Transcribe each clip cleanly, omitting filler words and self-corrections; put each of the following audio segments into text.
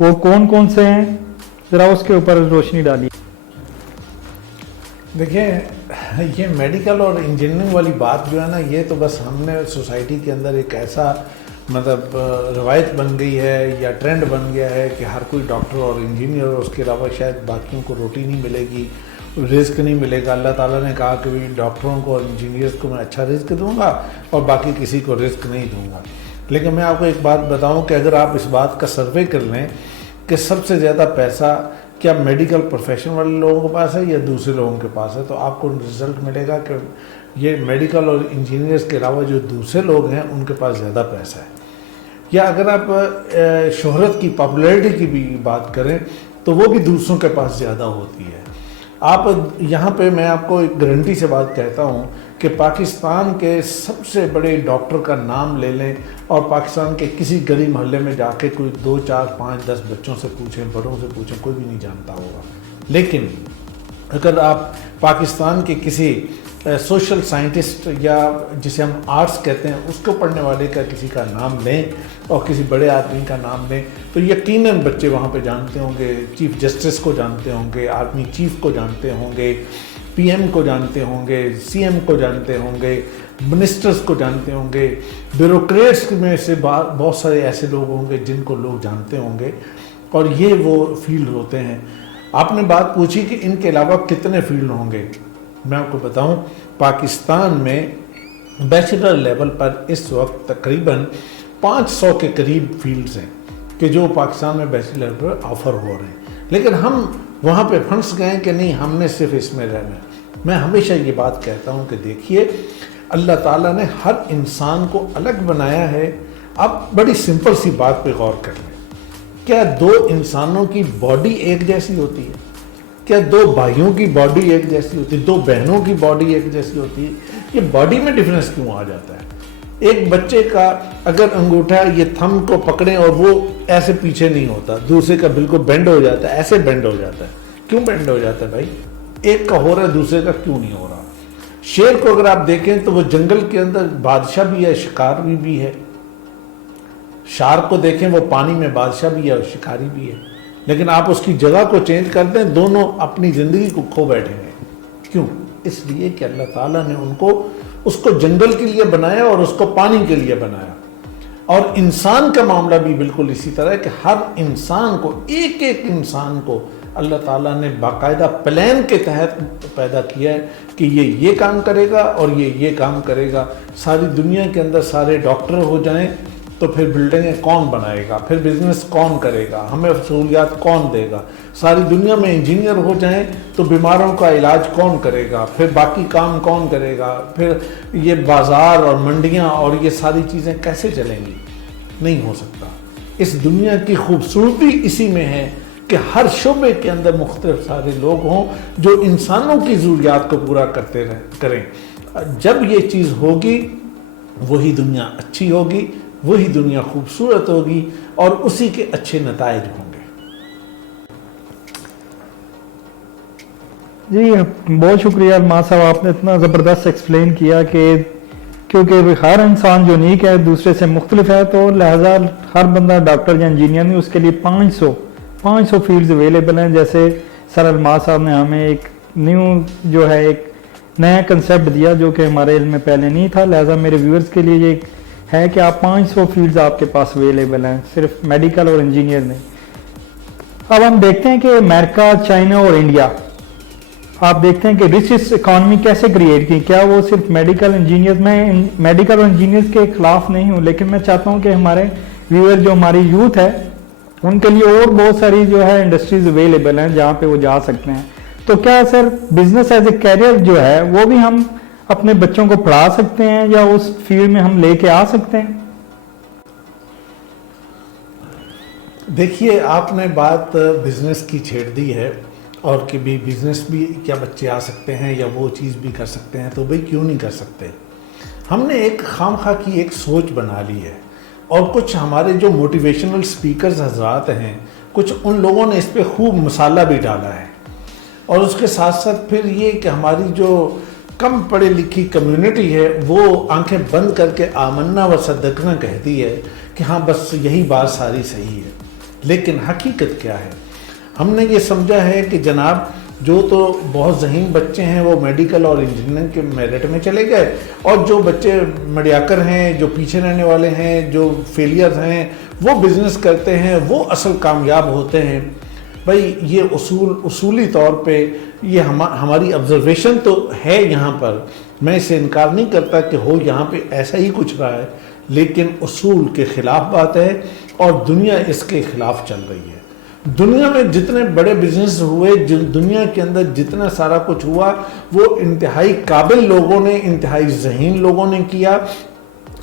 وہ کون کون سے ہیں، ذرا اس کے اوپر روشنی ڈالیے۔ دیکھیں یہ میڈیکل اور انجینئرنگ والی بات جو ہے نا، یہ تو بس ہم نے سوسائٹی کے اندر ایک ایسا مطلب روایت بن گئی ہے یا ٹرینڈ بن گیا ہے کہ ہر کوئی ڈاکٹر اور انجینئر، اور اس کے علاوہ شاید باقیوں کو روٹی نہیں ملے گی، رزق نہیں ملے گا۔ اللہ تعالیٰ نے کہا کہ ڈاکٹروں کو اور انجینئرز کو میں اچھا رزق دوں گا اور باقی کسی کو رزق نہیں دوں گا۔ لیکن میں آپ کو ایک بات بتاؤں کہ اگر آپ اس بات کا سروے کر لیں کہ سب سے زیادہ پیسہ کیا میڈیکل پروفیشن والے لوگوں کے پاس ہے یا دوسرے لوگوں کے پاس ہے، تو آپ کو رزلٹ ملے گا کہ یہ میڈیکل اور انجینئرز کے علاوہ جو دوسرے لوگ ہیں ان کے پاس زیادہ پیسہ ہے۔ یا اگر آپ شہرت کی، پاپولیرٹی کی بھی بات کریں تو وہ بھی دوسروں کے پاس زیادہ ہوتی ہے۔ آپ یہاں پہ میں آپ کو ایک گارنٹی سے بات کہتا ہوں کہ پاکستان کے سب سے بڑے ڈاکٹر کا نام لے لیں اور پاکستان کے کسی گلی محلے میں جا کے کوئی 2 4 5 10 بچوں سے پوچھیں، بڑوں سے پوچھیں، کوئی بھی نہیں جانتا ہوگا۔ لیکن اگر آپ پاکستان کے کسی سوشل سائنٹسٹ یا جسے ہم آرٹس کہتے ہیں اس کو پڑھنے والے کا کسی کا نام لیں اور کسی بڑے آدمی کا نام لیں تو یقیناً بچے وہاں پہ جانتے ہوں گے، چیف جسٹس کو جانتے ہوں گے، آرمی چیف کو جانتے ہوں گے، پی ایم کو جانتے ہوں گے، سی ایم کو جانتے ہوں گے، منسٹرز کو جانتے ہوں گے، بیوروکریٹس میں سے بہت سارے ایسے لوگ ہوں گے جن کو لوگ جانتے ہوں گے، اور یہ وہ فیلڈ ہوتے ہیں۔ آپ نے بات پوچھی کہ ان کے علاوہ کتنے فیلڈ ہوں گے، میں آپ کو بتاؤں پاکستان میں بیچلر لیول پر اس وقت تقریباً 500 کے قریب فیلڈز ہیں کہ جو پاکستان میں بیچلر پر آفر ہو رہے ہیں، لیکن ہم وہاں پہ پھنس گئے کہ نہیں ہم نے صرف اس میں رہنا ہے۔ میں ہمیشہ یہ بات کہتا ہوں کہ دیکھیے اللہ تعالیٰ نے ہر انسان کو الگ بنایا ہے۔ آپ بڑی سمپل سی بات پہ غور کر لیں، کیا 2 انسانوں کی باڈی ایک جیسی ہوتی ہے؟ کیا 2 بھائیوں کی باڈی ایک جیسی ہوتی ہے؟ 2 بہنوں کی باڈی ایک جیسی ہوتی ہے؟ یہ باڈی میں ڈفرینس کیوں آ جاتا ہے؟ ایک بچے کا اگر انگوٹھا یہ تھم کو پکڑیں اور وہ ایسے پیچھے نہیں ہوتا، دوسرے کا بالکل بینڈ ہو جاتا ہے، ایسے بینڈ ہو جاتا ہے۔ کیوں بینڈ ہو جاتا ہے بھائی؟ ایک کا ہو رہا ہے دوسرے کا کیوں نہیں ہو رہا؟ شیر کو اگر آپ دیکھیں تو وہ جنگل کے اندر بادشاہ بھی ہے، شکار بھی ہے۔ شارک کو دیکھیں وہ پانی میں بادشاہ بھی ہے اور شکاری بھی ہے، لیکن آپ اس کی جگہ کو چینج کر دیں دونوں اپنی زندگی کو کھو بیٹھیں گے۔ کیوں؟ اس لیے کہ اللہ تعالیٰ نے اس کو جنگل کے لیے بنایا اور اس کو پانی کے لیے بنایا۔ اور انسان کا معاملہ بھی بالکل اسی طرح ہے کہ ہر انسان کو، ایک ایک انسان کو اللہ تعالیٰ نے باقاعدہ پلان کے تحت پیدا کیا ہے کہ یہ کام کرے گا اور یہ کام کرے گا۔ ساری دنیا کے اندر سارے ڈاکٹر ہو جائیں تو پھر بلڈنگیں کون بنائے گا؟ پھر بزنس کون کرے گا؟ ہمیں سہولیات کون دے گا؟ ساری دنیا میں انجینئر ہو جائیں تو بیماروں کا علاج کون کرے گا؟ پھر باقی کام کون کرے گا؟ پھر یہ بازار اور منڈیاں اور یہ ساری چیزیں کیسے چلیں گی؟ نہیں ہو سکتا۔ اس دنیا کی خوبصورتی اسی میں ہے کہ ہر شعبے کے اندر مختلف سارے لوگ ہوں جو انسانوں کی ضروریات کو پورا کریں۔ جب یہ چیز ہوگی وہی دنیا اچھی ہوگی، وہی دنیا خوبصورت ہوگی اور اسی کے اچھے نتائج ہوں گے۔ جی بہت شکریہ علماء صاحب، آپ نے اتنا زبردست ایکسپلین کیا کہ کیونکہ ہر انسان جو یونیک ہے دوسرے سے مختلف ہے، تو لہٰذا ہر بندہ ڈاکٹر یا انجینئر نہیں، اس کے لیے 500 فیلڈز اویلیبل ہیں۔ جیسے سر علماء صاحب نے ہمیں ایک ایک نیا کنسیپٹ دیا جو کہ ہمارے علم میں پہلے نہیں تھا، لہٰذا میرے ویورز کے لیے یہ ہے کہ آپ 500 فیلڈز آپ کے پاس اویلیبل ہیں، صرف میڈیکل اور انجینئر نہیں۔ اب ہم دیکھتے ہیں کہ امریکہ، چائنا اور انڈیا، آپ دیکھتے ہیں کہ ریچسٹ اکانومی کیسے کریٹ کی۔ کیا وہ صرف میڈیکل انجینئرز، میں میڈیکل اور انجینئرز کے خلاف نہیں ہوں، لیکن میں چاہتا ہوں کہ ہمارے ویور جو ہماری یوتھ ہے ان کے لیے اور بہت ساری انڈسٹریز اویلیبل ہیں جہاں پہ وہ جا سکتے ہیں۔ تو کیا سر بزنس ایز اے کیریئر جو ہے وہ بھی ہم اپنے بچوں کو پڑھا سکتے ہیں یا اس فیلڈ میں ہم لے کے آ سکتے ہیں؟ دیکھیے آپ نے بات بزنس کی چھیڑ دی ہے، اور کہ بھی بزنس بھی کیا بچے آ سکتے ہیں یا وہ چیز بھی کر سکتے ہیں، تو بھئی کیوں نہیں کر سکتے؟ ہم نے ایک خامخواہ کی ایک سوچ بنا لی ہے، اور کچھ ہمارے جو موٹیویشنل سپیکرز حضرات ہیں کچھ ان لوگوں نے اس پہ خوب مسالہ بھی ڈالا ہے، اور اس کے ساتھ ساتھ پھر یہ کہ ہماری جو کم پڑھی لکھی کمیونٹی ہے وہ آنکھیں بند کر کے آمنا و صدقنا کہتی ہے کہ ہاں بس یہی بات ساری صحیح ہے۔ لیکن حقیقت کیا ہے؟ ہم نے یہ سمجھا ہے کہ جناب جو تو بہت ذہین بچے ہیں وہ میڈیکل اور انجینئرنگ کے میرٹ میں چلے گئے، اور جو بچے میڈیاکر ہیں، جو پیچھے رہنے والے ہیں، جو فیلئرز ہیں، وہ بزنس کرتے ہیں، وہ اصل کامیاب ہوتے ہیں۔ بھائی یہ اصولی طور پہ یہ ہماری آبزرویشن تو ہے یہاں پر، میں اسے انکار نہیں کرتا کہ ہو یہاں پہ ایسا ہی کچھ رہا ہے، لیکن اصول کے خلاف بات ہے اور دنیا اس کے خلاف چل رہی ہے۔ دنیا میں جتنے بڑے بزنس ہوئے، دنیا کے اندر جتنا سارا کچھ ہوا، وہ انتہائی قابل لوگوں نے، انتہائی ذہین لوگوں نے کیا۔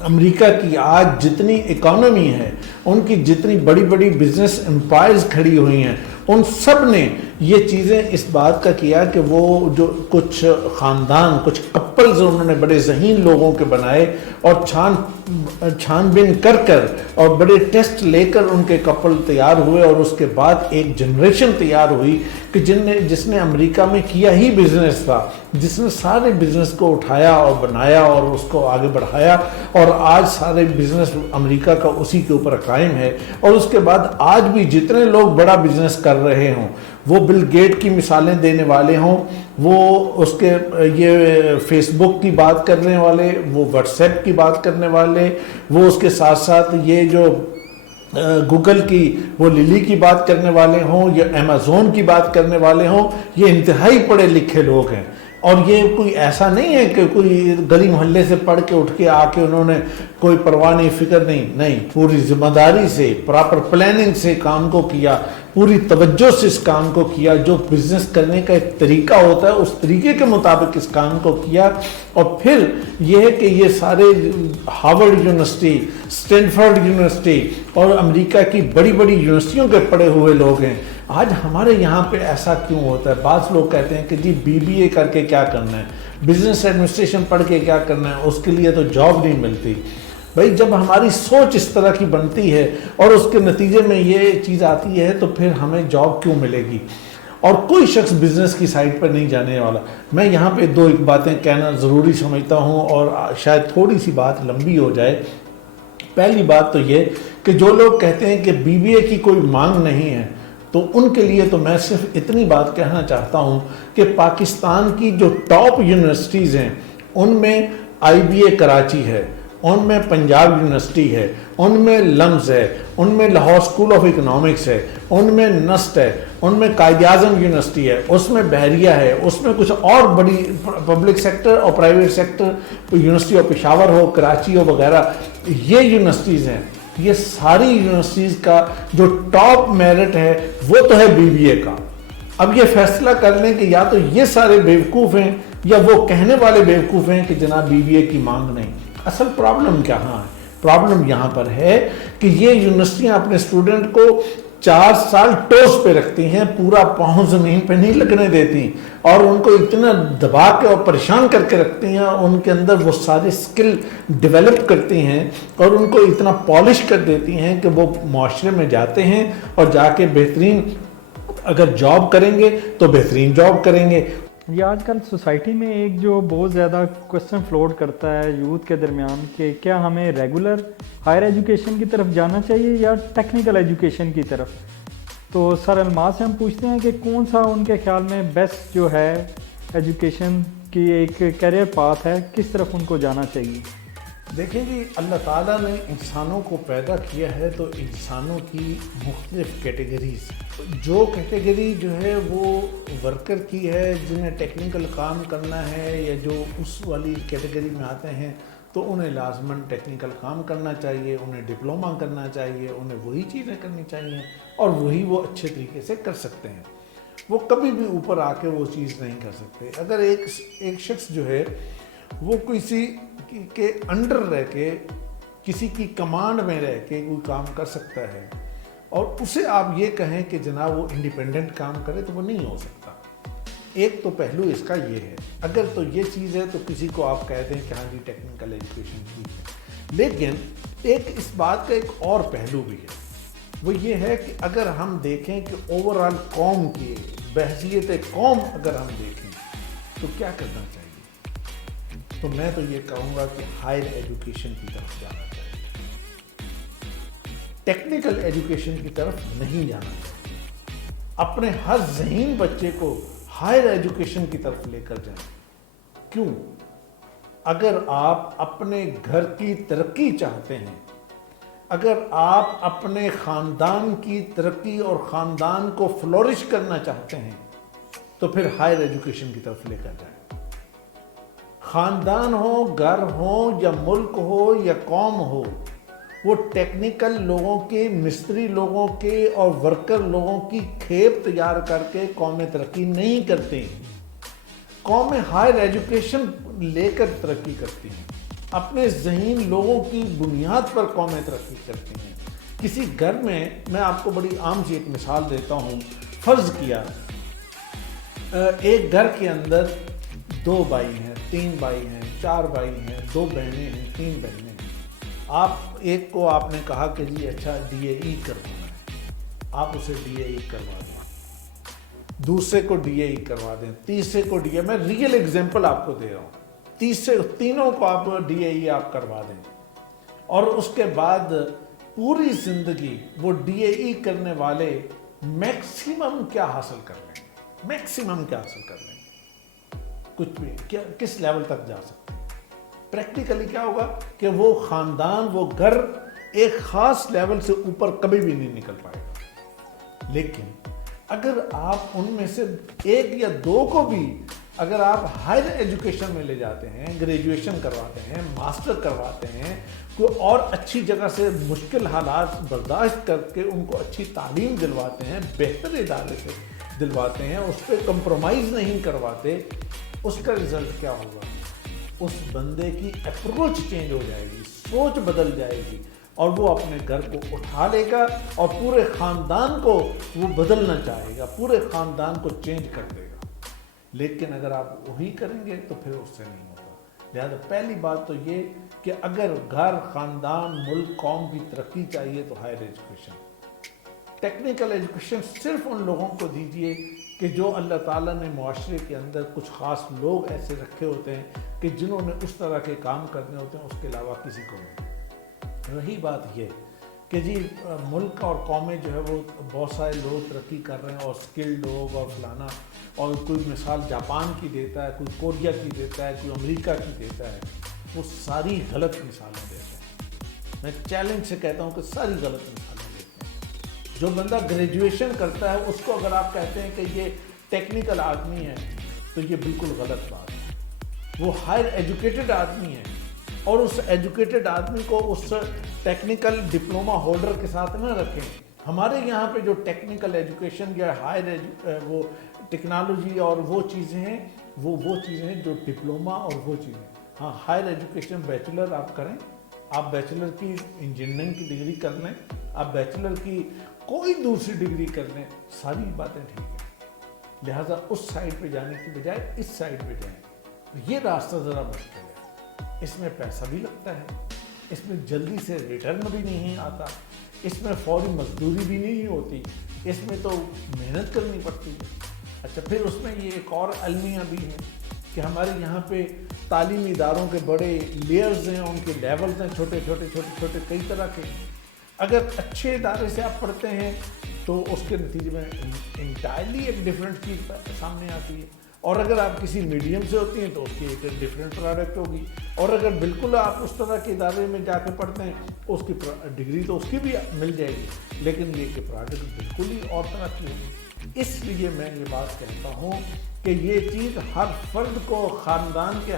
امریکہ کی آج جتنی اکانومی ہے، ان کی جتنی بڑی بڑی بزنس امپائرز کھڑی ہوئی ہیں، ان سب نے یہ چیزیں اس بات کا کیا کہ وہ جو کچھ خاندان، کچھ کپلز انہوں نے بڑے ذہین لوگوں کے بنائے، اور چھان بین کر اور بڑے ٹیسٹ لے کر ان کے کپل تیار ہوئے، اور اس کے بعد ایک جنریشن تیار ہوئی کہ جس نے امریکہ میں کیا ہی بزنس تھا، جس نے سارے بزنس کو اٹھایا اور بنایا اور اس کو آگے بڑھایا، اور آج سارے بزنس امریکہ کا اسی کے اوپر قائم ہے۔ اور اس کے بعد آج بھی جتنے لوگ بڑا بزنس کر رہے ہوں، وہ بل گیٹ کی مثالیں دینے والے ہوں، وہ اس کے یہ فیس بک کی بات کرنے والے، وہ واٹس ایپ کی بات کرنے والے، وہ اس کے ساتھ ساتھ یہ جو گوگل کی وہ للی کی بات کرنے والے ہوں یا امیزون کی بات کرنے والے ہوں، یہ انتہائی پڑھے لکھے لوگ ہیں۔ اور یہ کوئی ایسا نہیں ہے کہ کوئی گلی محلے سے پڑھ کے اٹھ کے آ کے انہوں نے کوئی پرواہ نہیں، فکر نہیں، پوری ذمہ داری سے، پراپر پلاننگ سے کام کو کیا، پوری توجہ سے اس کام کو کیا، جو بزنس کرنے کا ایک طریقہ ہوتا ہے اس طریقے کے مطابق اس کام کو کیا۔ اور پھر یہ ہے کہ یہ سارے ہارورڈ یونیورسٹی، اسٹینفورڈ یونیورسٹی اور امریکہ کی بڑی بڑی یونیورسٹیوں کے پڑھے ہوئے لوگ ہیں۔ آج ہمارے یہاں پہ ایسا کیوں ہوتا ہے؟ بعض لوگ کہتے ہیں کہ جی BBA کر کے کیا کرنا ہے، بزنس ایڈمنسٹریشن پڑھ کے کیا کرنا ہے، اس کے لیے تو جاب نہیں ملتی۔ بھائی جب ہماری سوچ اس طرح کی بنتی ہے اور اس کے نتیجے میں یہ چیز آتی ہے تو پھر ہمیں جاب کیوں ملے گی؟ اور کوئی شخص بزنس کی سائٹ پر نہیں جانے والا۔ میں یہاں پہ دو ایک باتیں کہنا ضروری سمجھتا ہوں اور شاید تھوڑی سی بات لمبی ہو جائے۔ پہلی بات تو یہ کہ جو لوگ کہتے ہیں کہ BBA کی کوئی مانگ نہیں ہے، تو ان کے لیے تو میں صرف اتنی بات کہنا چاہتا ہوں کہ پاکستان کی جو ٹاپ یونیورسٹیز ہیں ان میں IBA کراچی ہے، ان میں پنجاب یونیورسٹی ہے، ان میں لمز ہے، ان میں لاہور اسکول آف اکنامکس ہے، ان میں نسٹ ہے، ان میں قائد اعظم یونیورسٹی ہے، اس میں بحریہ ہے، اس میں کچھ اور بڑی پبلک سیکٹر اور private sector, university of Peshawar ہو، کراچی ہو وغیرہ، یہ یونیورسٹیز ہیں۔ یہ ساری یونیورسٹیز کا جو ٹاپ میرٹ ہے وہ تو ہے BBA کا۔ اب یہ فیصلہ کر لیں کہ یا تو یہ سارے بیوقوف ہیں یا وہ کہنے والے بیوقوف ہیں کہ جناب BBA کی مانگ نہیں۔ اصل پرابلم کہاں ہے؟ پرابلم یہاں پر ہے کہ یہ یونیورسٹیاں اپنے اسٹوڈنٹ کو 4 سال ٹوس پہ رکھتی ہیں، پورا پاؤں زمین پہ نہیں لگنے دیتی، اور ان کو اتنا دبا کے اور پریشان کر کے رکھتی ہیں، ان کے اندر وہ سارے سکل ڈیولپ کرتی ہیں اور ان کو اتنا پالش کر دیتی ہیں کہ وہ معاشرے میں جاتے ہیں اور جا کے بہترین اگر جاب کریں گے تو بہترین جاب کریں گے۔ یہ آج کل سوسائٹی میں ایک جو بہت زیادہ کوسچن فلوٹ کرتا ہے یوتھ کے درمیان کہ کیا ہمیں ریگولر ہائر ایجوکیشن کی طرف جانا چاہیے یا ٹیکنیکل ایجوکیشن کی طرف؟ تو سر الماس سے ہم پوچھتے ہیں کہ کون سا ان کے خیال میں بیسٹ جو ہے ایجوکیشن کی ایک کیریئر پاتھ ہے، کس طرف ان کو جانا چاہیے؟ دیکھیں جی، اللہ تعالیٰ نے انسانوں کو پیدا کیا ہے تو انسانوں کی مختلف کیٹیگریز، جو کیٹیگری جو ہے وہ ورکر کی ہے، جنہیں ٹیکنیکل کام کرنا ہے یا جو اس والی کیٹیگری میں آتے ہیں تو انہیں لازماً ٹیکنیکل کام کرنا چاہیے، انہیں ڈپلومہ کرنا چاہیے، انہیں وہی چیزیں کرنی چاہیے اور وہی وہ اچھے طریقے سے کر سکتے ہیں۔ وہ کبھی بھی اوپر آ کے وہ چیز نہیں کر سکتے۔ اگر ایک شخص جو ہے وہ کسی کے انڈر رہ کے، کسی کی کمانڈ میں رہ کے کوئی کام کر سکتا ہے اور اسے آپ یہ کہیں کہ جناب وہ انڈیپینڈنٹ کام کرے تو وہ نہیں ہو سکتا۔ ایک تو پہلو اس کا یہ ہے۔ اگر تو یہ چیز ہے تو کسی کو آپ کہتے ہیں کہ ہاں جی ٹیکنیکل ایجوکیشن ٹھیک ہے، لیکن ایک اس بات کا ایک اور پہلو بھی ہے، وہ یہ ہے کہ اگر ہم دیکھیں کہ اوورآل قوم کی بحیثیت قوم اگر ہم دیکھیں تو کیا کرنا چاہیے، تو میں تو یہ کہوں گا کہ ہائر ایجوکیشن کی طرف جانا چاہیے۔ ٹیکنیکل ایجوکیشن کی طرف نہیں جانا چاہیے. اپنے ہر ذہین بچے کو ہائر ایجوکیشن کی طرف لے کر جائیں. کیوں؟ اگر آپ اپنے گھر کی ترقی چاہتے ہیں، اگر آپ اپنے خاندان کی ترقی اور خاندان کو فلورش کرنا چاہتے ہیں تو پھر ہائر ایجوکیشن کی طرف لے کر جائیں. خاندان ہو، گھر ہو یا ملک ہو یا قوم ہو، وہ ٹیکنیکل لوگوں کے، مستری لوگوں کے اور ورکر لوگوں کی کھیپ تیار کر کے قومیں ترقی نہیں کرتے. قومیں ہائر ایجوکیشن لے کر ترقی کرتی ہیں. اپنے ذہین لوگوں کی بنیاد پر قومیں ترقی کرتی ہیں. کسی گھر میں آپ کو بڑی عام سی ایک مثال دیتا ہوں. فرض کیا ایک گھر کے اندر 2 بھائی ہیں، 3 بھائی ہیں، 4 بھائی ہیں، 2 بہنیں ہیں، 3 بہنیں ہیں. ایک کو آپ نے کہا کہ جی اچھا ڈی اے ای کروانا ہے، آپ اسے ڈی اے ای کروا دیں. دوسرے کو ڈی اے ای کروا دیں. تیسرے کو ڈی اے، میں ریئل ایگزامپل آپ کو دے رہا ہوں. تینوں کو آپ ڈی اے ای آپ کروا دیں اور اس کے بعد پوری زندگی وہ ڈی اے ای کرنے والے میکسیمم کیا حاصل کر لیں گے؟ میکسیمم کیا حاصل کر لیں گے؟ کچھ بھی. کس لیول تک جا سکتے ہیں؟ پریکٹیکلی کیا ہوگا کہ وہ خاندان، وہ گھر ایک خاص لیول سے اوپر کبھی بھی نہیں نکل پائے گا. لیکن اگر آپ ان میں سے 1 یا 2 کو بھی اگر آپ ہائر ایجوکیشن میں لے جاتے ہیں، گریجویشن کرواتے ہیں، ماسٹر کرواتے ہیں، کوئی اور اچھی جگہ سے مشکل حالات برداشت کر کے ان کو اچھی تعلیم دلواتے ہیں، بہتر ادارے سے دلواتے ہیں، اس پہ کمپرومائز نہیں کرواتے، اس کا رزلٹ کیا ہوگا؟ اس بندے کی اپروچ چینج ہو جائے گی، سوچ بدل جائے گی اور وہ اپنے گھر کو اٹھا لے گا اور پورے خاندان کو وہ بدلنا چاہے گا، پورے خاندان کو چینج کر دے گا. لیکن اگر آپ وہی کریں گے تو پھر اس سے نہیں ہوگا. لہذا پہلی بات تو یہ کہ اگر گھر، خاندان، ملک، قوم کی ترقی چاہیے تو ہائر ایجوکیشن. ٹیکنیکل ایجوکیشن صرف ان لوگوں کو دیجیے کہ جو اللہ تعالیٰ نے معاشرے کے اندر کچھ خاص لوگ ایسے رکھے ہوتے ہیں کہ جنہوں نے اس طرح کے کام کرنے ہوتے ہیں، اس کے علاوہ کسی کو نہیں. رہی بات یہ کہ جی ملک اور قومیں جو ہے وہ بہت سارے لوگ ترقی کر رہے ہیں اور سکلڈ لوگ اور فلانا، اور کوئی مثال جاپان کی دیتا ہے، کوئی کوریا کی دیتا ہے، کوئی امریکہ کی دیتا ہے، وہ ساری غلط مثالیں دیتے ہیں. میں چیلنج سے کہتا ہوں کہ ساری غلط مثالیں دیتے ہیں. جو بندہ گریجویشن کرتا ہے اس کو اگر آپ کہتے ہیں کہ یہ ٹیکنیکل آدمی ہے تو یہ بالکل غلط بات ہے. وہ ہائر ایجوکیٹڈ آدمی ہے اور اس ایجوکیٹڈ آدمی کو اس ٹیکنیکل ڈپلوما ہولڈر کے ساتھ نہ رکھیں. ہمارے یہاں پہ جو ٹیکنیکل ایجوکیشن یا ہائر وہ ٹیکنالوجی اور وہ چیزیں ہیں، وہ چیزیں ہیں جو ڈپلوما اور وہ چیزیں. ہاں ہائر ایجوکیشن بیچلر آپ کریں، آپ بیچلر کی انجینئرنگ کی ڈگری کر لیں، آپ بیچلر کی کوئی دوسری ڈگری کر لیں، ساری باتیں ٹھیک ہیں. لہٰذا اس سائڈ پہ جانے کی بجائے اس سائڈ پہ جائیں. یہ راستہ ذرا مشکل ہے، اس میں پیسہ بھی لگتا ہے، اس میں جلدی سے ریٹرن بھی نہیں آتا، اس میں فوری مزدوری بھی نہیں ہوتی، اس میں تو محنت کرنی پڑتی ہے. اچھا پھر اس میں یہ ایک اور المیہ بھی ہے کہ ہمارے یہاں پہ تعلیمی اداروں کے بڑے لیئرز ہیں، ان کے لیولز ہیں، چھوٹے چھوٹے کئی طرح کے. اگر اچھے ادارے سے آپ پڑھتے ہیں تو اس کے نتیجے میں انٹائرلی ایک ڈفرینٹ چیز سامنے آتی ہے، اور اگر آپ کسی میڈیم سے ہوتی ہیں تو اس کی ایک ڈفرینٹ پروڈکٹ ہوگی، اور اگر بالکل آپ اس طرح کے ادارے میں جا کے پڑھتے ہیں اس کی ڈگری تو اس کی بھی مل جائے گی، لیکن یہ کہ پروڈکٹ بالکل ہی اور طرح کی ہوگی. اس لیے میں یہ بات کہتا ہوں کہ یہ چیز ہر فرد کو، خاندان کے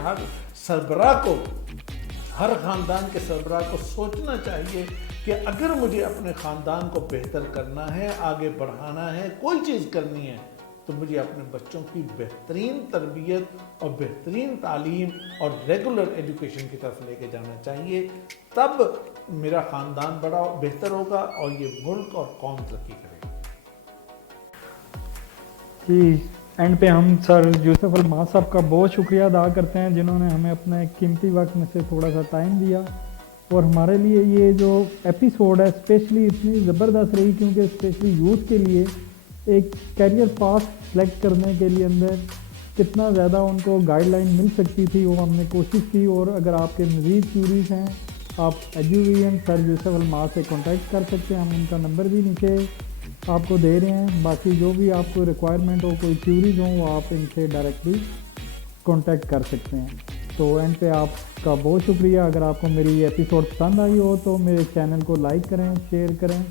ہر خاندان کے سربراہ کو سوچنا چاہیے کہ اگر مجھے اپنے خاندان کو بہتر کرنا ہے، آگے بڑھانا ہے، کوئی چیز کرنی ہے، تو مجھے اپنے بچوں کی بہترین تربیت اور بہترین تعلیم اور ریگولر ایجوکیشن کی طرف لے کے جانا چاہیے. تب میرا خاندان بڑا بہتر ہوگا اور یہ ملک اور قوم ترقی کرے گا. جی اینڈ پہ ہم سر یوسف الماس صاحب کا بہت شکریہ ادا کرتے ہیں جنہوں نے ہمیں اپنا ایک قیمتی وقت میں سے تھوڑا سا ٹائم دیا، اور ہمارے لیے یہ جو ایپیسوڈ ہے اسپیشلی اتنی زبردست رہی کیونکہ اسپیشلی یوتھ کے لیے ایک کیریئر پاس سلیکٹ کرنے کے لیے اندر کتنا زیادہ ان کو گائیڈ لائن مل سکتی تھی وہ ہم نے کوشش کی. اور اگر آپ کے مزید کیوریز ہیں آپ ایجوویژن سر یوسف الماس سے کانٹیکٹ کر سکتے ہیں. ہم ان کا نمبر بھی نیچے آپ کو دے رہے ہیں. باقی جو بھی آپ کو ریکوائرمنٹ ہو, کوئی کیوریز ہوں, وہ آپ ان سے ڈائریکٹلی کانٹیکٹ کر سکتے ہیں. تو اینڈ پہ آپ کا بہت شکریہ. اگر آپ کو میری یہ ایپیسوڈ پسند آئی ہو تو میرے چینل کو لائک کریں, شیئر کریں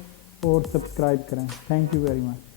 اور سبسکرائب کریں. Thank you very much.